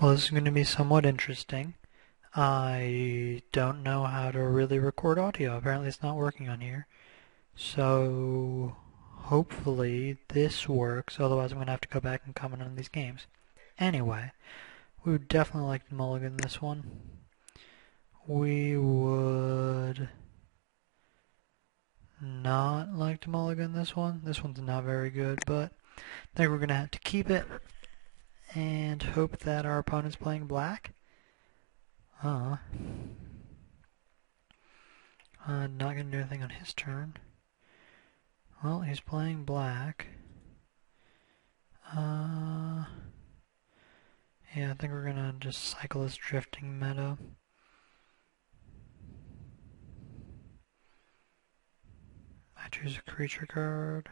Well, this is going to be somewhat interesting. I don't know how to really record audio. Apparently it's not working on here. So hopefully this works, otherwise I'm going to have to go back and comment on these games. Anyway, we would definitely like to mulligan this one. We would not like to mulligan this one. This one's not very good, but I think we're going to have to keep it and hope that our opponent's playing black. Not going to do anything on his turn. Well, he's playing black. Yeah, I think we're going to just cycle this drifting meta. I choose a creature card.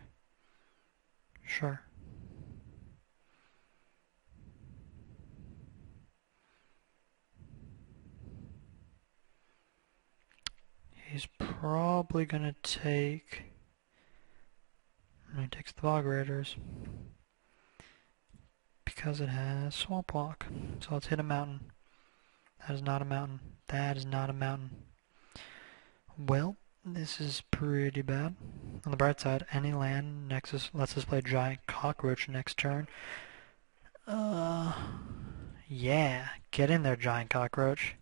Sure. He's probably going to take... He takes the Bog Raiders. Because it has Swamp Walk. So let's hit a mountain. That is not a mountain. That is not a mountain. Well, this is pretty bad. On the bright side, any land nexus lets us play Giant Cockroach next turn. Yeah. Get in there, Giant Cockroach.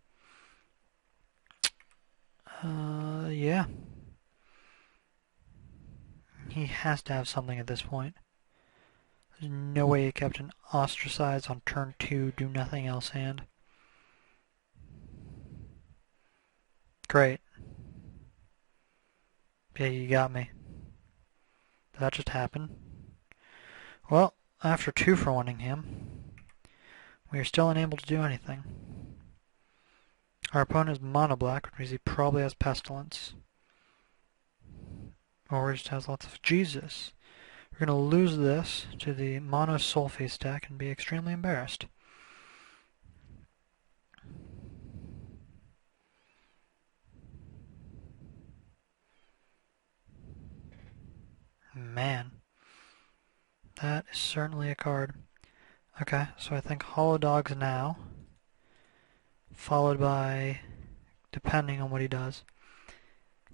Yeah. He has to have something at this point. There's no way he kept an Ostracize on turn 2, do nothing else hand. Great. Yeah, you got me. Did that just happen? Well, after 2 for wanting him, we are still unable to do anything. Our opponent is mono black, which means he probably has Pestilence. Or he just has lots of Jesus. We're going to lose this to the mono Soulface deck and be extremely embarrassed. Man, that is certainly a card. Okay, so I think Hollow Dogs now, followed by, depending on what he does,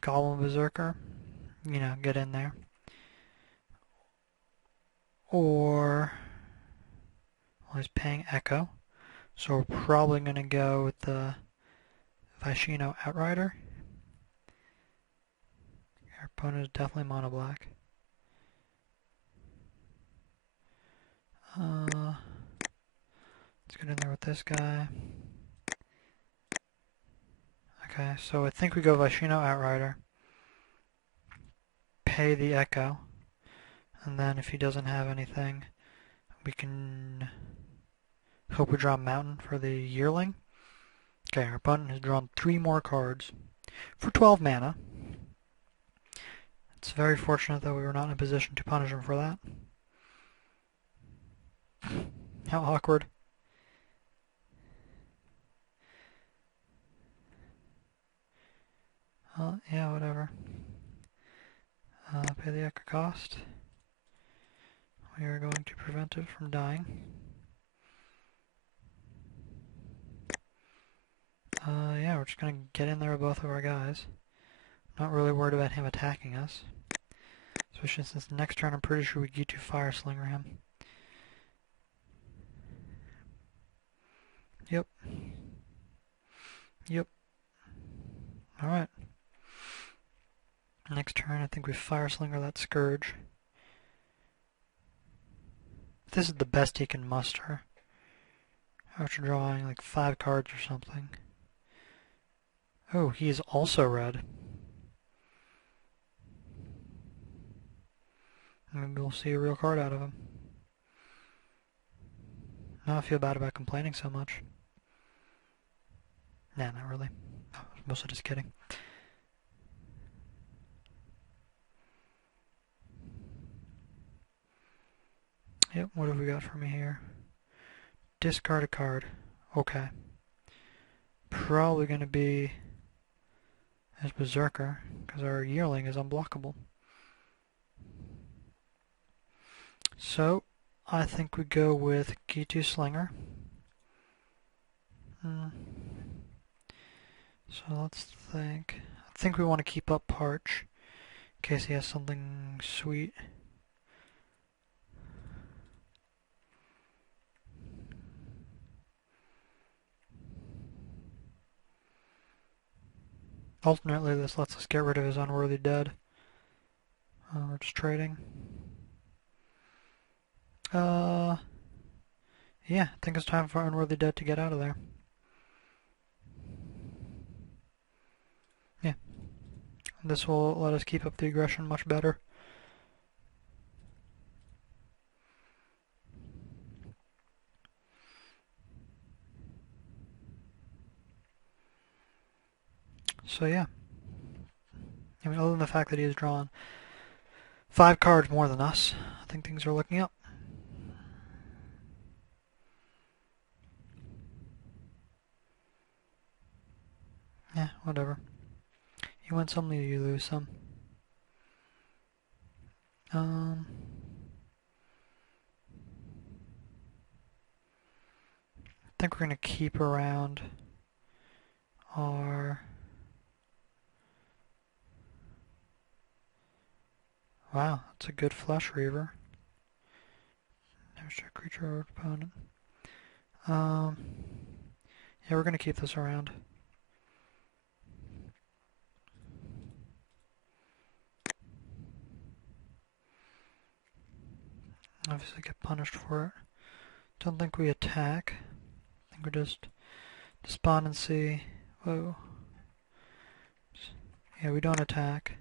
Goblin Berserker, you know, get in there. Or, well, he's paying Echo, so we're probably going to go with the Vishino Outrider. Our opponent is definitely mono black. Let's get in there with this guy. Okay, so I think we go Vishino Outrider, pay the Echo, and then if he doesn't have anything, we can hope we draw a Mountain for the Yearling. Okay, our opponent has drawn 3 more cards for 12 mana. It's very fortunate that we were not in a position to punish him for that. How awkward. Yeah, whatever. Pay the Echo cost. We are going to prevent it from dying. Yeah, we're just going to get in there with both of our guys. Not really worried about him attacking us. Especially since next turn I'm pretty sure we get to Fire Slinger him. Yep. Yep. Alright. Next turn I think we Fire Slinger that Scourge. This is the best he can muster. After drawing like 5 cards or something. Oh, he is also red. Maybe we'll see a real card out of him. Now I feel bad about complaining so much. Nah, not really. I was mostly just kidding. Yep, what have we got for me here? Discard a card. Okay. Probably going to be as Berserker, because our Yearling is unblockable. So, I think we go with Gitu Slinger. So let's think. I think we want to keep up Parch in case he has something sweet. Alternately, this lets us get rid of his unworthy dead. We're just trading. Yeah, I think it's time for unworthy dead to get out of there. Yeah. This will let us keep up the aggression much better. So yeah. I mean, other than the fact that he has drawn 5 cards more than us, I think things are looking up. Yeah, whatever. You win some, you lose some. I think we're going to keep around our... Wow, that's a good Flesh Reaver. There's a creature or opponent. Yeah, we're going to keep this around. Obviously get punished for it. Don't think we attack. I think we're just despondency. Whoa. Yeah, we don't attack.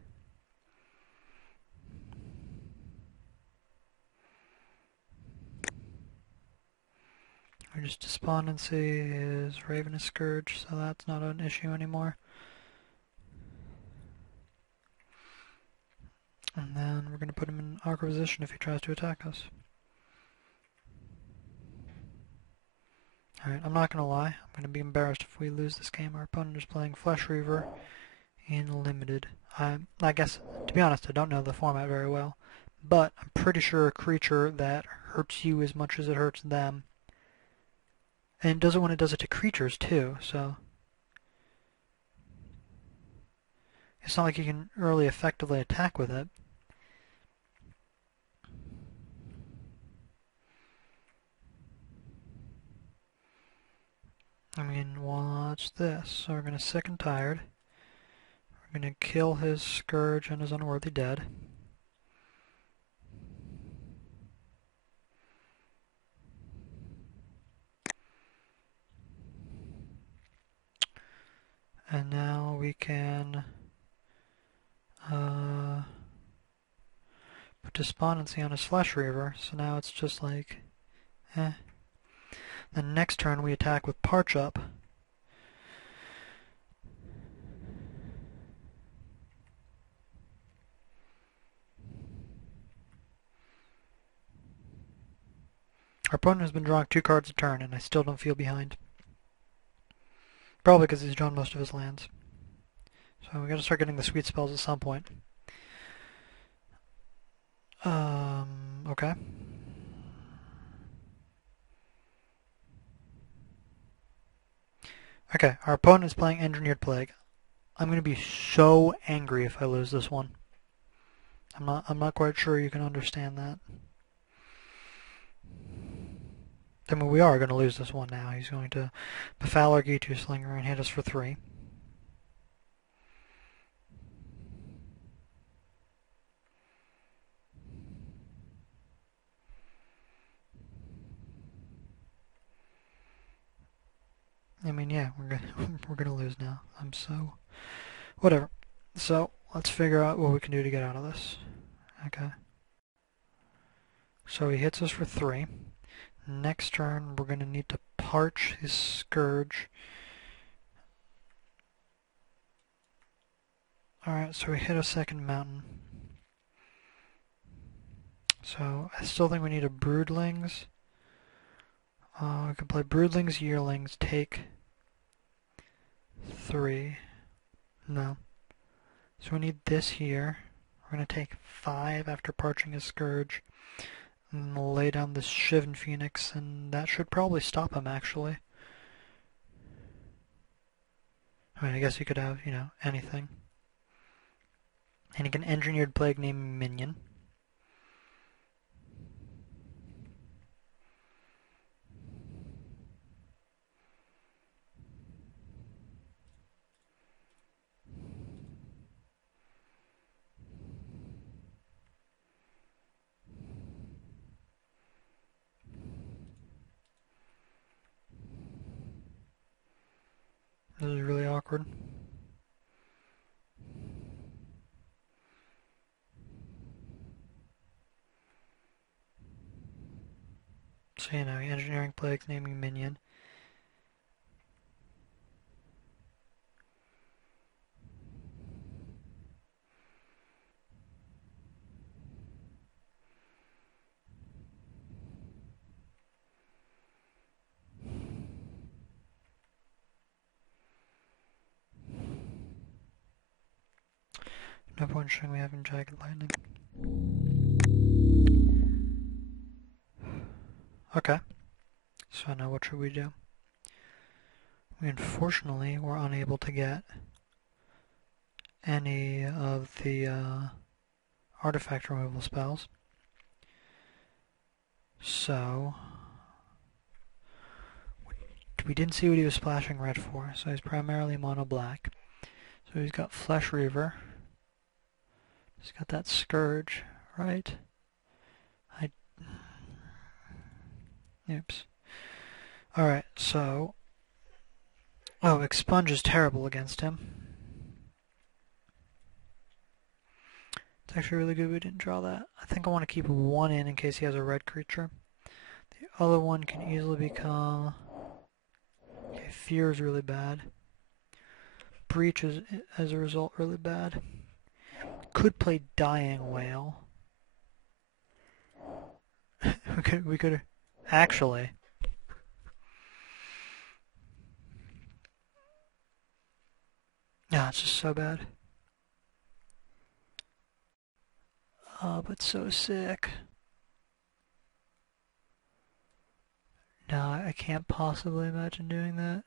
We're just despondency is Ravenous Scourge, so that's not an issue anymore. And then we're going to put him in awkward position if he tries to attack us. Alright, I'm not going to lie. I'm going to be embarrassed if we lose this game. Our opponent is playing Flesh Reaver in Limited. I guess, to be honest, I don't know the format very well. But I'm pretty sure a creature that hurts you as much as it hurts them. And it does it when it does it to creatures, too, so... It's not like you can really effectively attack with it. I mean, watch this. So we're going to Sick and Tired. We're going to kill his Scourge and his Unworthy Dead. And now we can put Despondency on his Flesh Reaver. So now it's just like, eh. Then next turn we attack with Parch Up. Our opponent has been drawing 2 cards a turn, and I still don't feel behind. Probably because he's drawn most of his lands. So we gotta start getting the sweet spells at some point. Okay. Okay, our opponent is playing Engineered Plague. I'm going to be so angry if I lose this one. I'm not quite sure you can understand that. I mean, we are going to lose this one now. He's going to Befoul Gitu Slinger and hit us for 3. I mean, yeah, we're gonna lose now. I'm so whatever. So let's figure out what we can do to get out of this. Okay. So he hits us for 3. Next turn, we're gonna need to Parch his Scourge. Alright, so we hit a second mountain. So I still think we need a Broodlings. We can play Broodlings, Yearlings, take 3. No. So we need this here. We're going to take 5 after parching his Scourge. And lay down this Shivan Phoenix, and that should probably stop him, actually. I mean, I guess you could have, you know, anything. And you can engineered plague naming minion. This is really awkward. So, you know, engineering plagues naming minion. No point showing we having jagged lightning. Okay. So now what should we do? We unfortunately were unable to get any of the artifact removal spells. So we didn't see what he was splashing red for, so he's primarily mono black. So he's got Flesh Reaver. He's got that Scourge, right? Oops. Alright, so... Oh, Expunge is terrible against him. It's actually really good we didn't draw that. I think I want to keep one in case he has a red creature. The other one can easily become... Okay, Fear is really bad. Breach is, as a result, really bad. Could play Dying Whale. we could actually... Yeah, it's just so bad. Oh, but so sick. No, I can't possibly imagine doing that.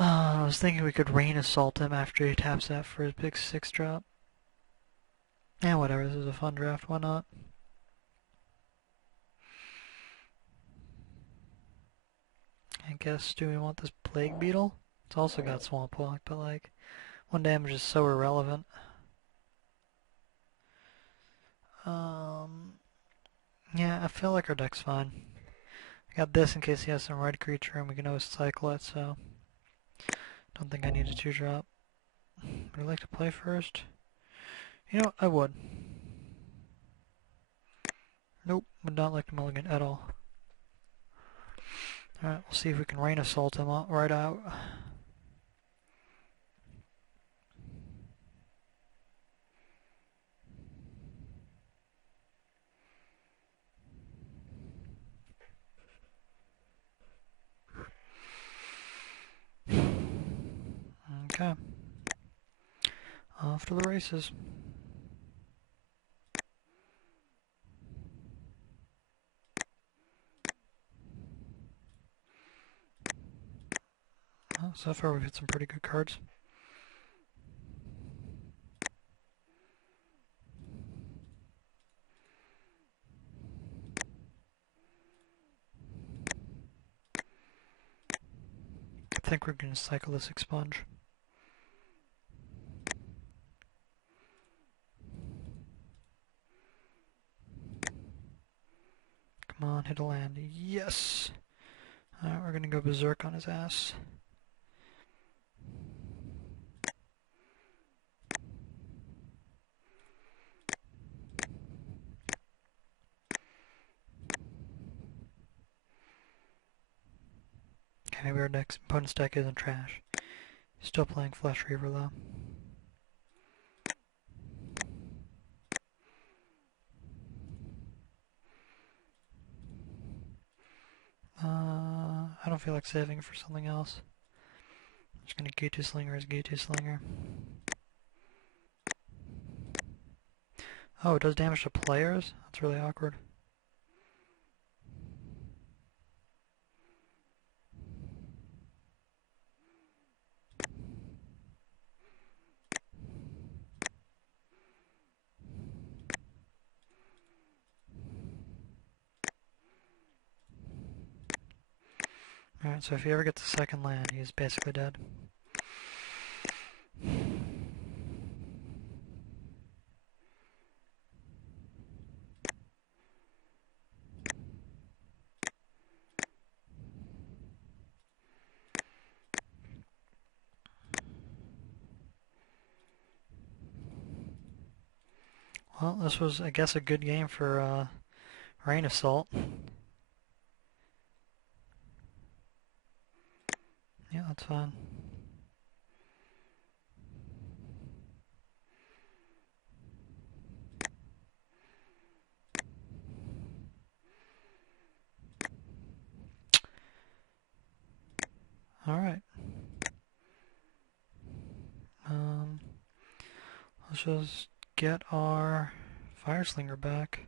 I was thinking we could Rain Assault him after he taps that for his big 6-drop. Yeah, whatever, this is a fun draft, why not? I guess, do we want this Plague Beetle? It's also got Swamp Walk, but like, 1 damage is so irrelevant. Yeah, I feel like our deck's fine. I got this in case he has some red creature and we can always cycle it, so... Don't think I need a 2-drop. Would I like to play first? You know what, I would. Nope, would not like to mulligan at all. Alright, we'll see if we can Rain Assault him right out. Okay. Off to the races. Well, so far we've hit some pretty good cards. I think we're going to cycle this Expunge. Come on, hit a land. Yes! Alright, we're going to go berserk on his ass. Okay, maybe our next opponent's deck isn't trash. He's still playing Flesh Reaver though. I don't feel like saving for something else. I'm just gonna G2 Slinger as G2 Slinger. Oh, it does damage to players? That's really awkward. Alright, so if he ever gets a second land, he's basically dead. Well, this was, I guess, a good game for Rain Assault. Yeah, that's fine. Alright. Let's just get our Fire Slinger back.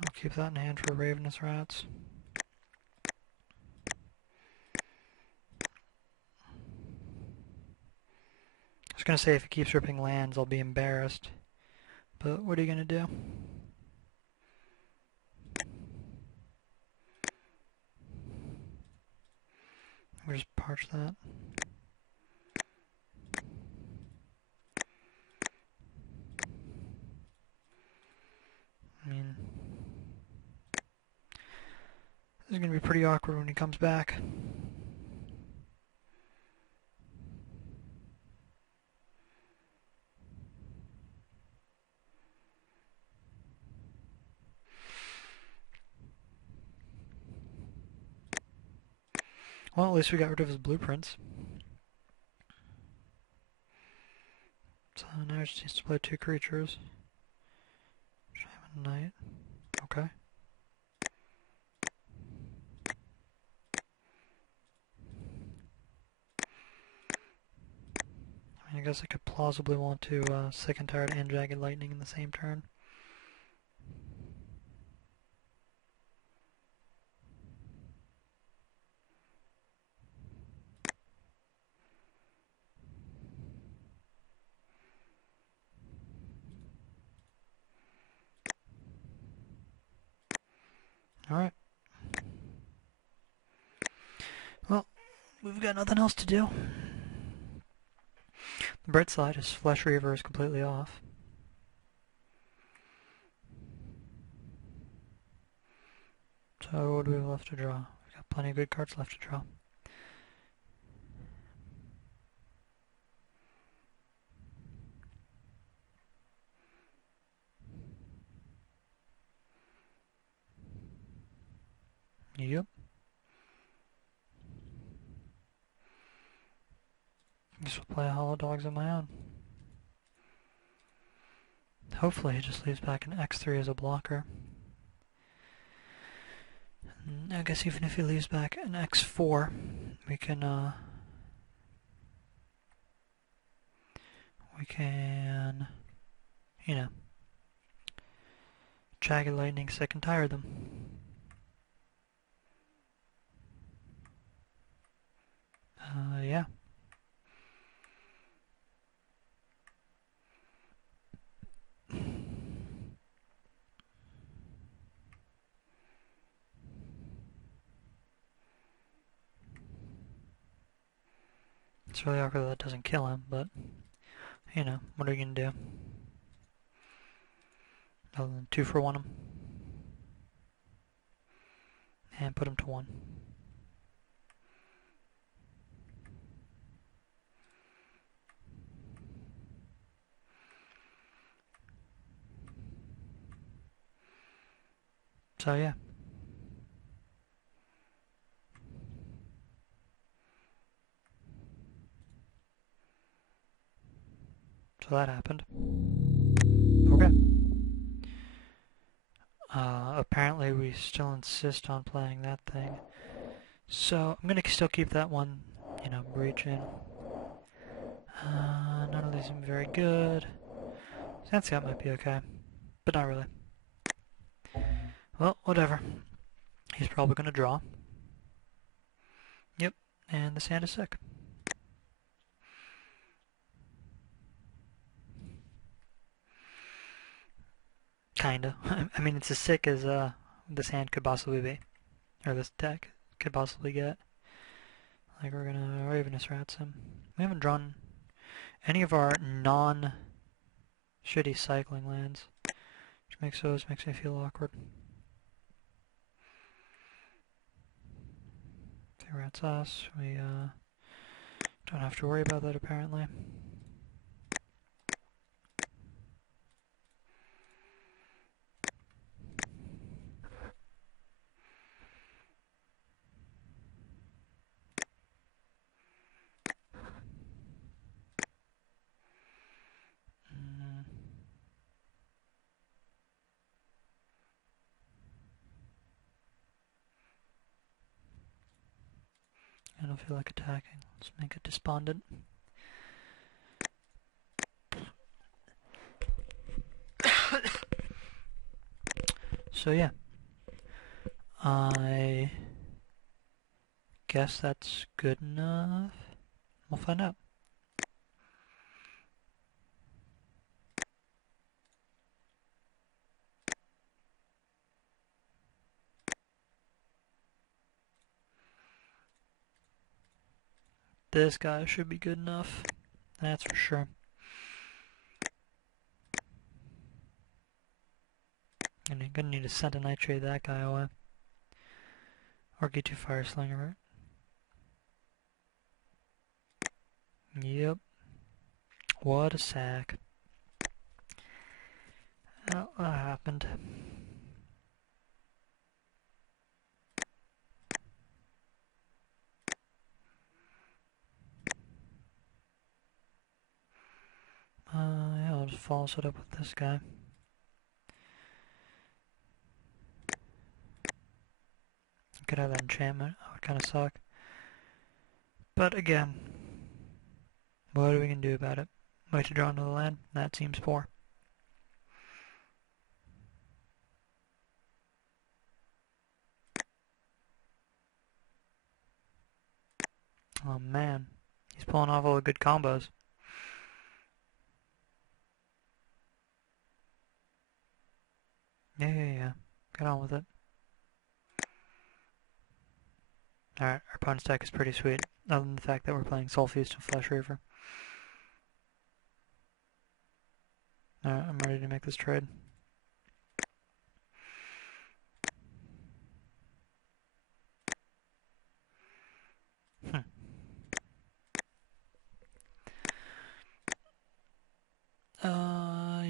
I'll keep that in hand for Ravenous Rats. I was gonna say if he keeps ripping lands, I'll be embarrassed. But what are you gonna do? We'll just parch that. I mean, this is gonna be pretty awkward when he comes back. Well, at least we got rid of his blueprints. So now he just needs to play 2 creatures. Shaman Knight. Okay. I mean, I guess I could plausibly want to Sick and Tired and Jagged Lightning in the same turn. Alright. Well, we've got nothing else to do. The bright side is Flesh Reaver is completely off. So what do we have left to draw? We've got plenty of good cards left to draw. Yep. Just will play Hollow Dogs on my own. Hopefully he just leaves back an X3 as a blocker. And I guess even if he leaves back an X4, we can you know, Jagged Lightning, Sick and Tire them. Yeah. It's really awkward that doesn't kill him, but, you know, what are you going to do? Other than 2 for 1 him. And put him to 1. So yeah. So that happened. Okay. Apparently we still insist on playing that thing. So I'm going to still keep that one, you know, breach in. None of these seem very good. Sand Scout might be okay, but not really. Well, whatever. He's probably going to draw. Yep, and the sand is sick. Kinda. I mean, it's as sick as this hand could possibly be. Or this deck could possibly get. Like, we're gonna Ravenous Rats him. We haven't drawn any of our non-shitty cycling lands. Which makes me feel awkward. Okay, Rats us. We don't have to worry about that apparently. I don't feel like attacking. Let's make it despondent. So yeah, I guess that's good enough. We'll find out. This guy should be good enough. That's for sure. And you're gonna need to send a nitrate that guy away. Or get you Fire Slinger, right? Yep. What a sack. Well, that happened. Yeah, I'll just follow it up with this guy. Could have that enchantment. That would kind of suck. But again, what are we going to do about it? Wait to draw another land? That seems poor. Oh man, he's pulling off all the good combos. Yeah. Get on with it. Alright, our opponent's deck is pretty sweet, other than the fact that we're playing Soul Feast and Flesh Reaver. Alright, I'm ready to make this trade.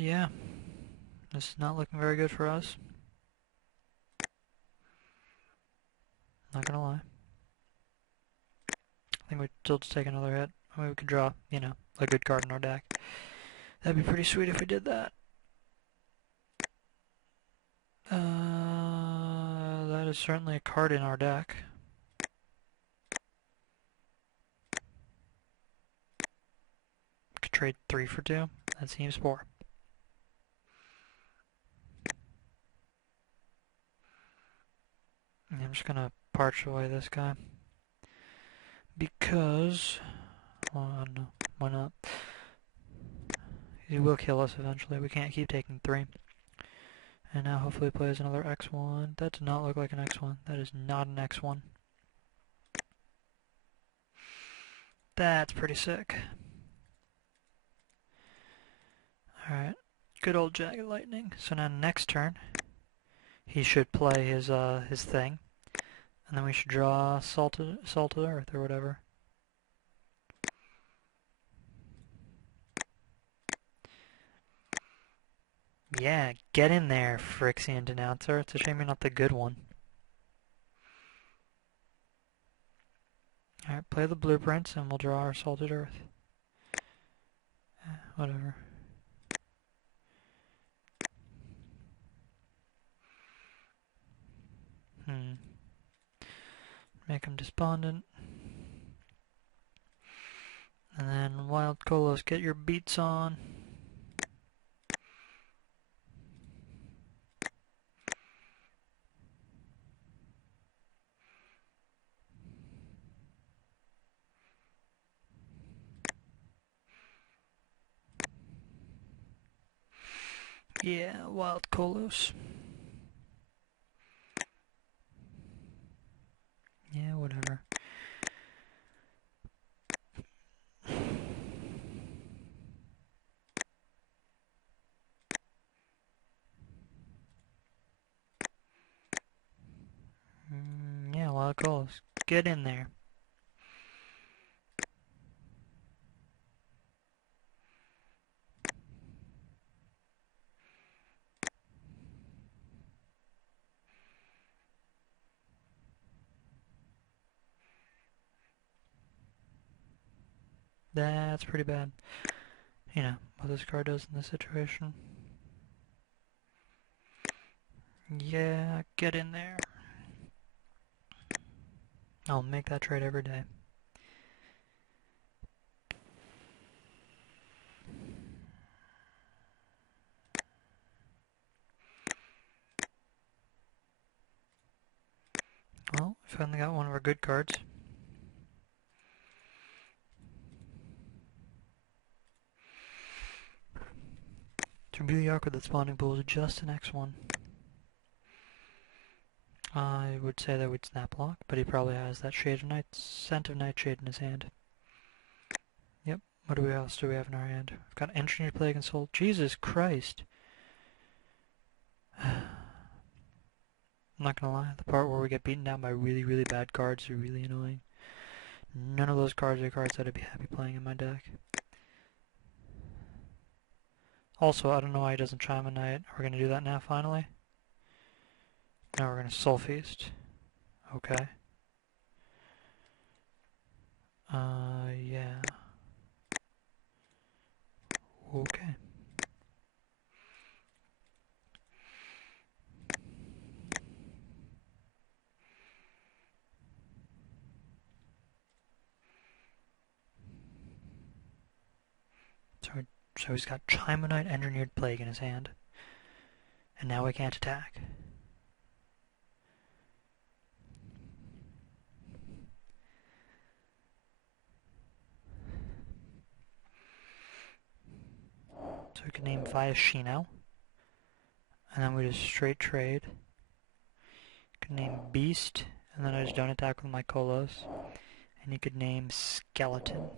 Yeah. This is not looking very good for us. Not gonna lie. I think we'd still just take another hit. I mean, we could draw, you know, a good card in our deck. That'd be pretty sweet if we did that. That is certainly a card in our deck. Could trade 3 for 2. That seems poor. I'm just gonna parch away this guy. Because... well, no, why not? He will kill us eventually. We can't keep taking 3. And now hopefully he plays another X1. That does not look like an X1. That is not an X1. That's pretty sick. Alright. Good old Jagged Lightning. So now next turn, he should play his thing. And then we should draw Salted Earth or whatever. Yeah, get in there, Phyrexian Denouncer. It's a shame you're not the good one. Alright, play the blueprints and we'll draw our Salted Earth. Whatever. Make him despondent. And then Wild Kolos, get your beats on. Yeah, Wild Kolos. Yeah, whatever. Yeah, Wild Kolos. Get in there. That's pretty bad. You know, what this card does in this situation. Yeah, get in there. I'll make that trade every day. Well, we finally got one of our good cards. It's really awkward that spawning pool is just an X1. I would say that we'd snap lock, but he probably has that Shade of Night, Scent of Nightshade in his hand. Yep. What else do we have in our hand? We've got Engineered Plague and Soul. Jesus Christ. I'm not gonna lie, the part where we get beaten down by really, really bad cards are really annoying. None of those cards are cards that I'd be happy playing in my deck. Also, I don't know why he doesn't Chime a Night. Are we gonna do that now, finally? No, we're gonna Soul Feast. Okay. Yeah. Okay. So he's got Chimonite Engineered Plague in his hand. And now we can't attack. So we can name Viashino. And then we just straight trade. You can name Beast. And then I just don't attack with my Kolos. And you could name Skeleton.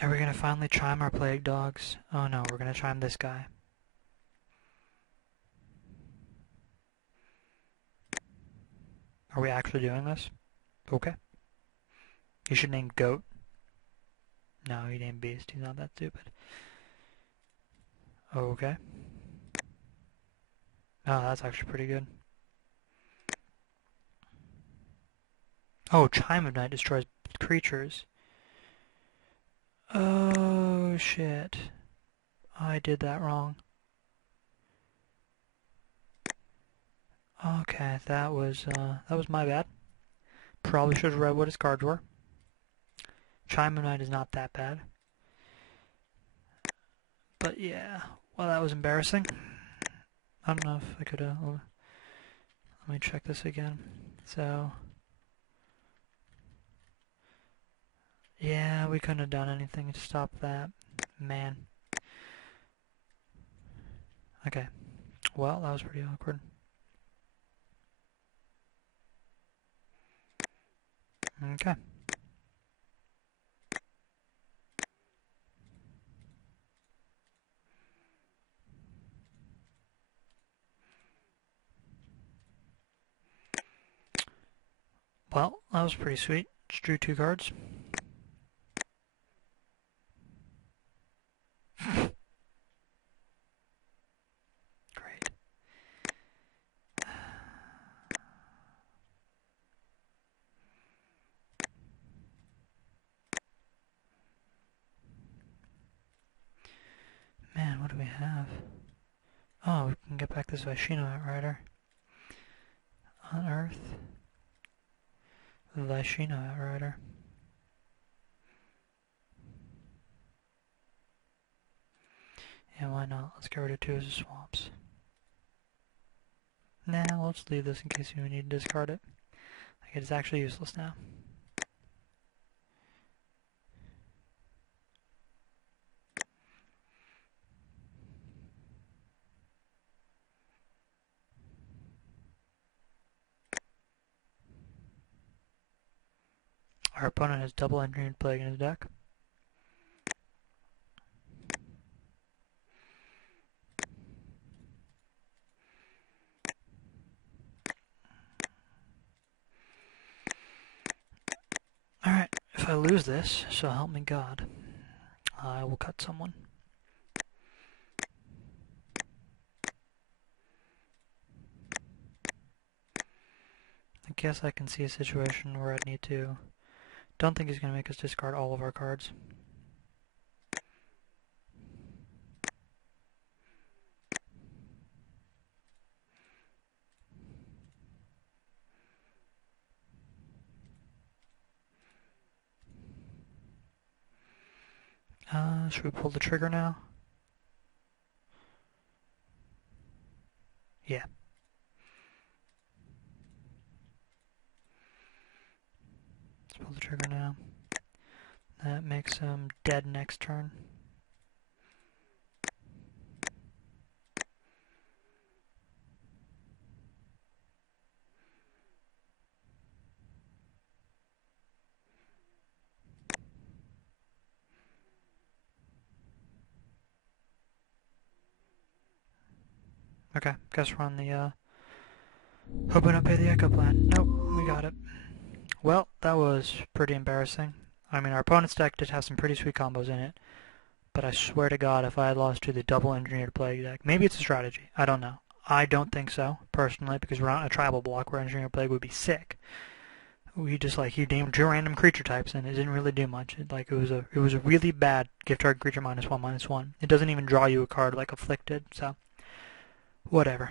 Are we going to finally chime our Plague Dogs? Oh no, we're going to chime this guy. Are we actually doing this? Okay. You should name Goat. No, he named Beast. He's not that stupid. Okay. Oh, that's actually pretty good. Oh, Chime of Night destroys creatures. Oh, shit. I did that wrong. Okay, that was my bad. Probably should have read what his cards were. Chime of Night is not that bad. But yeah, well, that was embarrassing. I don't know if I could, let me check this again. So, yeah, we couldn't have done anything to stop that. Man. Okay. Well, that was pretty awkward. Okay. Well, that was pretty sweet. Just drew 2 cards. Great. Man, what do we have? Oh, we can get back this Vashino Outrider. Unearth. Vashino Outrider. Yeah, why not? Let's get rid of 2 of the swamps. Nah, let's leave this in case we need to discard it. Like, it's actually useless now. Our opponent has double Engineered Plague in his deck. Alright, if I lose this, so help me God, I will cut someone. I guess I can see a situation where I'd need to... Don't think he's going to make us discard all of our cards. Should we pull the trigger now? Yeah. Let's pull the trigger now. That makes him dead next turn. Okay, guess we're on the, hoping to pay the Echo Plan. Nope, we got it. Well, that was pretty embarrassing. I mean, our opponent's deck did have some pretty sweet combos in it, but I swear to God, if I had lost to the double Engineered Plague deck, maybe it's a strategy, I don't know. I don't think so, personally, because we're not in a tribal block where Engineered Plague would be sick. He named 2 random creature types, and it didn't really do much. It was a really bad gift target creature -1/-1. It doesn't even draw you a card like Afflicted, so whatever.